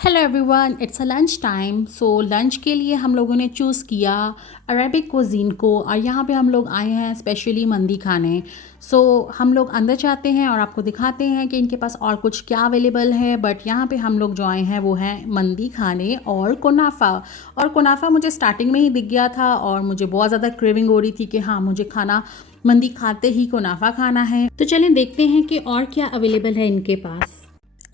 Hello everyone, it's a lunch time. So lunch के लिए हम लोगों ने चूज़ किया अरेबिक कुजीन को, और यहाँ पे हम लोग आए हैं स्पेशली मंदी खाने। सो हम लोग अंदर जाते हैं और आपको दिखाते हैं कि इनके पास और कुछ क्या अवेलेबल है। बट यहाँ पे हम लोग जो आए हैं वो हैं मंदी खाने और कुनाफा। और कुनाफा मुझे स्टार्टिंग में ही दिख गया था और मुझे बहुत ज़्यादा क्रेविंग हो रही थी कि हाँ, मुझे खाना मंदी खाते ही कुनाफा खाना है। तो चलें देखते हैं कि और क्या अवेलेबल है इनके पास।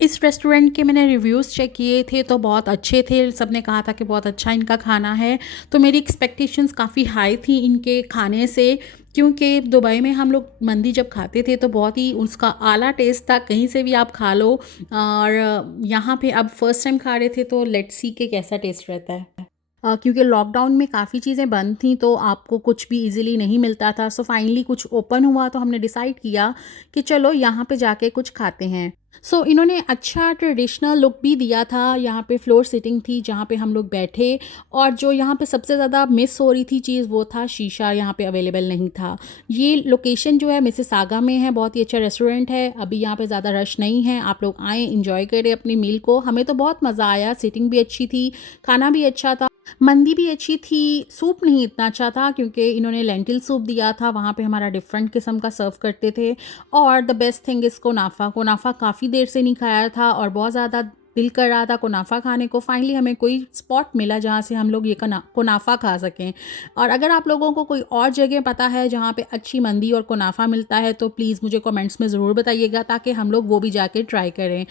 इस रेस्टोरेंट के मैंने रिव्यूज़ चेक किए थे तो बहुत अच्छे थे। सबने कहा था कि बहुत अच्छा इनका खाना है। तो मेरी एक्सपेक्टेशंस काफ़ी हाई थी इनके खाने से, क्योंकि दुबई में हम लोग मंदी जब खाते थे तो बहुत ही उसका आला टेस्ट था, कहीं से भी आप खा लो। और यहाँ पे अब फर्स्ट टाइम खा रहे थे तो लेट्स सी के कैसा टेस्ट रहता है। क्योंकि लॉकडाउन में काफ़ी चीज़ें बंद थी तो आपको कुछ भी इजीली नहीं मिलता था। सो फाइनली कुछ ओपन हुआ तो हमने डिसाइड किया कि चलो यहाँ पे जाके कुछ खाते हैं। सो इन्होंने अच्छा ट्रेडिशनल लुक भी दिया था। यहाँ पे फ्लोर सिटिंग थी जहाँ पे हम लोग बैठे, और जो यहाँ पे सबसे ज़्यादा मिस हो रही थी चीज़ वो था शीशा यहाँ पे अवेलेबल नहीं था। ये लोकेशन जो है मिसिसागा में है, बहुत ही अच्छा रेस्टोरेंट है। अभी यहाँ पे ज़्यादा रश नहीं है, आप लोग आएँ इंजॉय करें अपनी मील को। हमें तो बहुत मज़ा आया, सीटिंग भी अच्छी थी, खाना भी अच्छा था, मंदी भी अच्छी थी। सूप नहीं इतना अच्छा था क्योंकि इन्होंने लेंटिल सूप दिया था, वहाँ पे हमारा डिफरेंट किस्म का सर्व करते थे। और द बेस्ट थिंग इज़ कुनाफा। कुनाफा काफ़ी देर से नहीं खाया था और बहुत ज़्यादा दिल कर रहा था कुनाफा खाने को। फाइनली हमें कोई स्पॉट मिला जहाँ से हम लोग ये कुनाफा खा सकें। और अगर आप लोगों को कोई और जगह पता है जहाँ पे अच्छी मंदी और कुनाफा मिलता है तो प्लीज़ मुझे कमेंट्स में ज़रूर बताइएगा, ताकि हम लोग वो भी जाके ट्राई करें।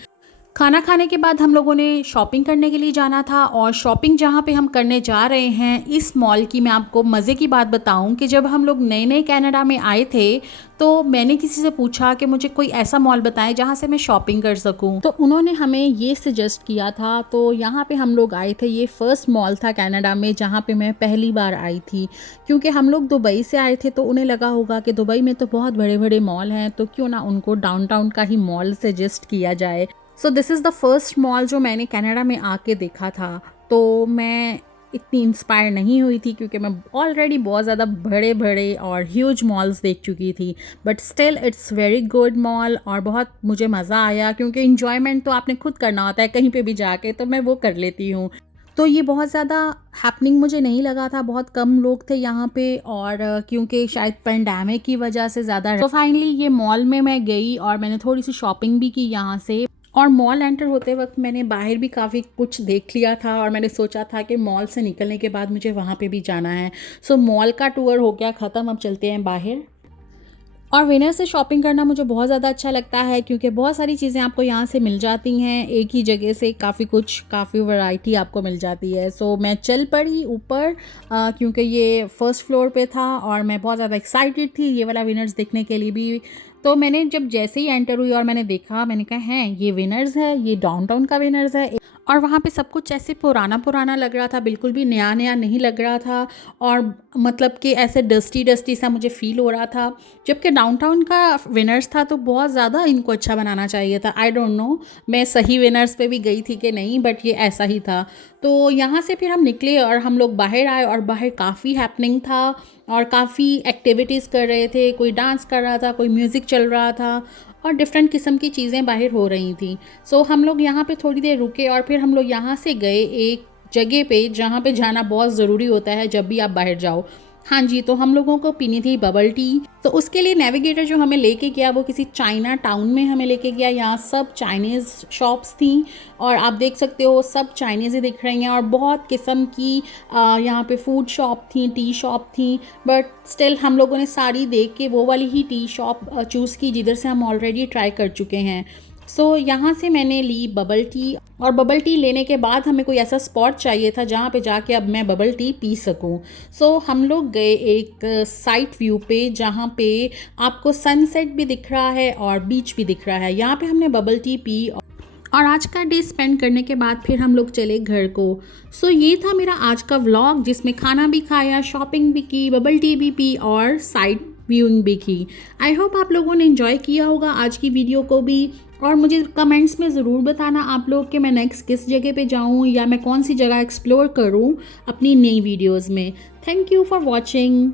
खाना खाने के बाद हम लोगों ने शॉपिंग करने के लिए जाना था, और शॉपिंग जहाँ पे हम करने जा रहे हैं इस मॉल की, मैं आपको मज़े की बात बताऊं कि जब हम लोग नए नए कनाडा में आए थे तो मैंने किसी से पूछा कि मुझे कोई ऐसा मॉल बताएं जहाँ से मैं शॉपिंग कर सकूं। तो उन्होंने हमें ये सजेस्ट किया था। तो यहाँ पे हम लोग आए थे, ये फर्स्ट मॉल था कनाडा में जहाँ पे मैं पहली बार आई थी। क्योंकि हम लोग दुबई से आए थे तो उन्हें लगा होगा कि दुबई में तो बहुत बड़े बड़े मॉल हैं, तो क्यों ना उनको डाउनटाउन का ही मॉल सजेस्ट किया जाए। So this is the first mall जो मैंने कनाडा में आके देखा था। तो मैं इतनी इंस्पायर नहीं हुई थी क्योंकि मैं ऑलरेडी बहुत ज़्यादा बड़े बड़े और ह्यूज मॉल्स देख चुकी थी। But still it's very good mall, और बहुत मुझे मज़ा आया क्योंकि इन्जॉयमेंट तो आपने खुद करना होता है कहीं पे भी जाके, तो मैं वो कर लेती हूँ। तो ये बहुत ज़्यादा हैपनिंग मुझे नहीं लगा था, बहुत कम लोग थे यहाँ पे, और क्योंकि शायद पेंडेमिक की वजह से ज़्यादा। तो फाइनली ये मॉल में मैं गई और मैंने थोड़ी सी शॉपिंग भी की यहाँ से। और मॉल एंटर होते वक्त मैंने बाहर भी काफ़ी कुछ देख लिया था, और मैंने सोचा था कि मॉल से निकलने के बाद मुझे वहाँ पे भी जाना है। सो मॉल का टूर हो गया ख़त्म, अब चलते हैं बाहर। और विनर से शॉपिंग करना मुझे बहुत ज़्यादा अच्छा लगता है क्योंकि बहुत सारी चीज़ें आपको यहाँ से मिल जाती हैं, एक ही जगह से काफ़ी वैरायटी आपको मिल जाती है। सो मैं चल पड़ी ऊपर क्योंकि ये फर्स्ट फ्लोर पे था और मैं बहुत ज़्यादा एक्साइटेड थी ये वाला विनर्स देखने के लिए भी। तो मैंने जब जैसे ही एंटर हुई और मैंने देखा, मैंने कहा हैं ये विनर्स है, ये डाउनटाउन का विनर्स है। और वहाँ पे सब कुछ ऐसे पुराना पुराना लग रहा था, बिल्कुल भी नया नया नहीं लग रहा था। और मतलब कि ऐसे डस्टी डस्टी सा मुझे फील हो रहा था। जबकि डाउनटाउन का विनर्स था तो बहुत ज़्यादा इनको अच्छा बनाना चाहिए था। आई डोंट नो मैं सही विनर्स पे भी गई थी कि नहीं, बट ये ऐसा ही था। तो यहाँ से फिर हम निकले और हम लोग बाहर आए, और बाहर काफ़ी हैपनिंग था और काफ़ी एक्टिविटीज़ कर रहे थे। कोई डांस कर रहा था, कोई म्यूज़िक चल रहा था, और डिफरेंट किस्म की चीज़ें बाहर हो रही थी। सो हम लोग यहाँ पे थोड़ी देर रुके और फिर हम लोग यहाँ से गए एक जगह पे जहाँ पे जाना बहुत ज़रूरी होता है जब भी आप बाहर जाओ। हाँ जी, तो हम लोगों को पीनी थी बबल टी। तो उसके लिए नेविगेटर जो हमें लेके गया वो किसी चाइना टाउन में हमें लेके गया। यहाँ सब चाइनीज़ शॉप्स थी और आप देख सकते हो सब चाइनीज़ ही दिख रही हैं, और बहुत किस्म की यहाँ पे फूड शॉप थी, टी शॉप थी। बट स्टिल हम लोगों ने सारी देख के वो वाली ही टी शॉप चूज़ की जिधर से हम ऑलरेडी ट्राई कर चुके हैं। सो यहाँ से मैंने ली बबल टी, और बबल टी लेने के बाद हमें कोई ऐसा स्पॉट चाहिए था जहाँ पे जाके अब मैं बबल टी पी सकूँ। सो हम लोग गए एक साइट व्यू पे जहाँ पे आपको सनसेट भी दिख रहा है और बीच भी दिख रहा है। यहाँ पे हमने बबल टी पी, और आज का डे स्पेंड करने के बाद फिर हम लोग चले घर को। सो ये था मेरा आज का व्लॉग जिसमें खाना भी खाया, शॉपिंग भी की, बबल टी भी पी और साइट व्यूइंग भी की। आई होप आप लोगों ने एंजॉय किया होगा आज की वीडियो को भी, और मुझे कमेंट्स में ज़रूर बताना आप लोग कि मैं नेक्स्ट किस जगह पे जाऊँ या मैं कौन सी जगह एक्सप्लोर करूँ अपनी नई वीडियोज़ में। Thank you for watching.